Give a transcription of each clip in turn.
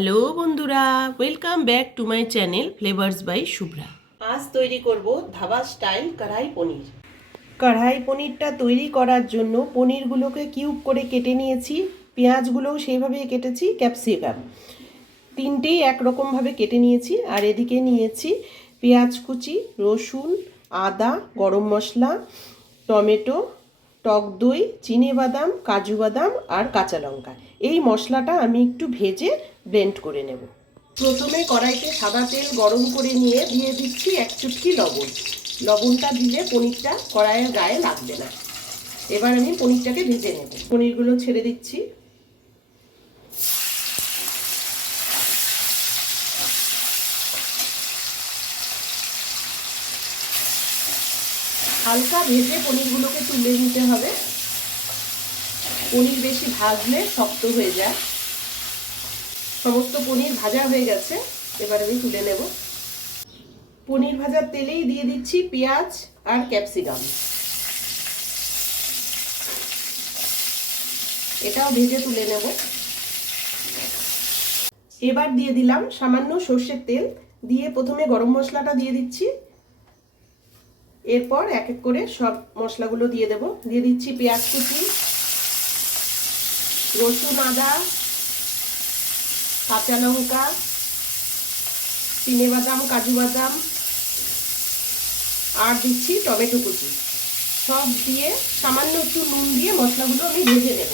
Hello বন্ধুরা, welcome back to my channel Flavours by Shubhra. আজ তৈরি করব ধাবা স্টাইল কড়াই পনির। কড়াই পনিরটা তৈরি করার জন্য পনিরগুলোকে কিউব করে কেটে নিয়েছি, পেঁয়াজগুলোও সেইভাবেই কেটেছি, ক্যাপসিকাম তিনটেই একরকমভাবে কেটে নিয়েছি। আর এদিকে নিয়েছি পেঁয়াজ কুচি, রসুন, আদা, গরম মশলা, টমেটো, টক দই, চিনেবাদাম, কাজু বাদাম আর কাঁচা লঙ্কা। এই মশলাটা আমি একটু ভেজে ব্লেন্ড করে নেব। প্রথমে কড়াইতে সাদা তেল গরম করে নিয়ে দিয়ে দিচ্ছি এক চুটকি লবণ। লবণটা দিলে পনিরটা কড়াইয়ের গায়ে লাগবে না। এবার আমি পনিরটাকে ভেজে নেব। পনিরগুলো ছেড়ে দিচ্ছি। হালকা ভেজে পনিরগুলোকে তুলে নিতে হবে। পনির বেশি ভাজলে শক্ত হয়ে যায়। সমস্ত পনির ভাজা হয়ে গেছে, এবার আমি তুলে নেব। পনির ভাজার তেলেই দিয়ে দিচ্ছি পেঁয়াজ আর ক্যাপসিকাম, এটাও ভেজে তুলে নেব। এবার দিয়ে দিলাম সামান্য সর্ষের তেল, দিয়ে প্রথমে গরম মশলাটা দিয়ে দিচ্ছি। এরপর এক এক করে সব মশলাগুলো দিয়ে দেব। দিয়ে দিচ্ছি পেঁয়াজ কুচি, রসুন, আদা, কাঁচা লঙ্কা, চিনেবাদাম, কাজু বাদাম, আর দিচ্ছি টমেটো কুচি। সব দিয়ে সামান্য একটু নুন দিয়ে মশলাগুলো আমি ভেজে নেব।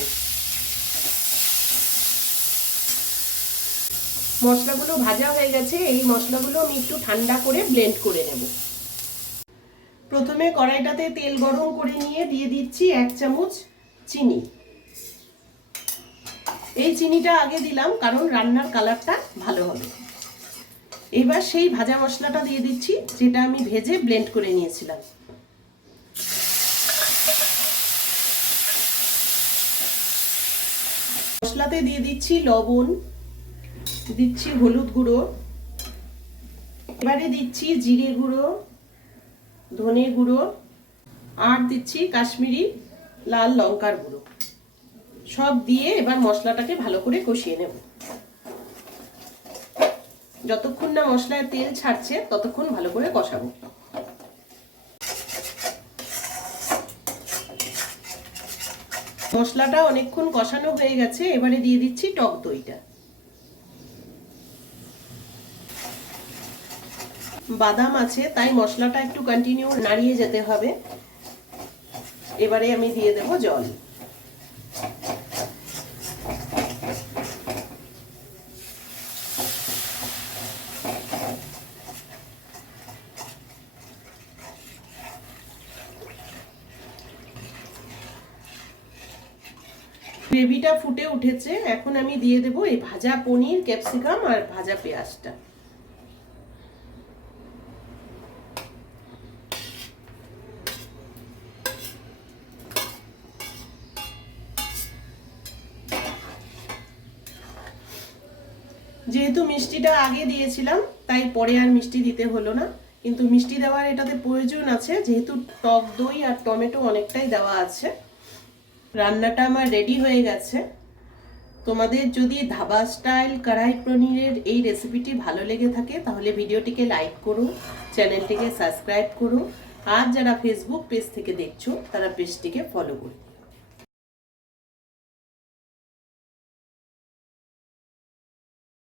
মশলাগুলো ভাজা হয়ে গেছে। এই মশলাগুলো আমি একটু ঠান্ডা করে ব্লেন্ড করে নেব। প্রথমে কড়াইটাতে তেল গরম করে নিয়ে দিয়ে দিচ্ছি 1 চামচ চিনি। এই চিনিটা আগে দিলাম কারণ রান্নার কালারটা ভালো হবে। এবার সেই ভাজা মশলাটা দিয়ে দিচ্ছি, যেটা আমি ভেজে ব্লেন্ড করে নিয়েছিলাম। মশলাতে দিয়ে দিচ্ছি লবণ, দিচ্ছি হলুদ গুঁড়ো, এবারে দিচ্ছি জিরে গুঁড়ো, ধনে গুঁড়ো, আর দিচ্ছি কাশ্মীরি লাল লঙ্কার গুঁড়ো। সব দিয়ে এবার মশলাটাকে ভালো করে কষিয়ে নেব। যতক্ষণ না মশলায় তেল ছাড়ছে ততক্ষণ ভালো করে কষাবো। মশলাটা অনেকক্ষণ কষানো হয়ে গেছে, এবারে দিয়ে দিচ্ছি টক দইটা। বাদাম আছে তাই মশলাটা একটু কন্টিনিউ নাড়িয়ে যেতে হবে। এবারে আমি দিয়ে দেব জল। গ্রেভিটা ফুটে উঠেছে, এখন আমি দিয়ে দেব এই ভাজা পনির, ক্যাপসিকাম আর ভাজা পেঁয়াজটা। যেহেতু মিষ্টিটা আগে দিয়েছিলাম তাই পরে আর মিষ্টি দিতে হলো না, কিন্তু মিষ্টি দেওয়ার এটাতে প্রয়োজন আছে যেহেতু টক দই আর টমেটো অনেকটাই দেওয়া আছে। রান্নাটা আমার রেডি হয়ে গেছে। তোমাদের যদি ধাবা স্টাইল কড়াই পনিরের এই রেসিপিটি ভালো লেগে থাকে তাহলে ভিডিওটিকে লাইক করো, চ্যানেলটিকে সাবস্ক্রাইব করো, আর যারা ফেসবুক পেজ থেকে দেখছো তারা পেজটিকে ফলো করো।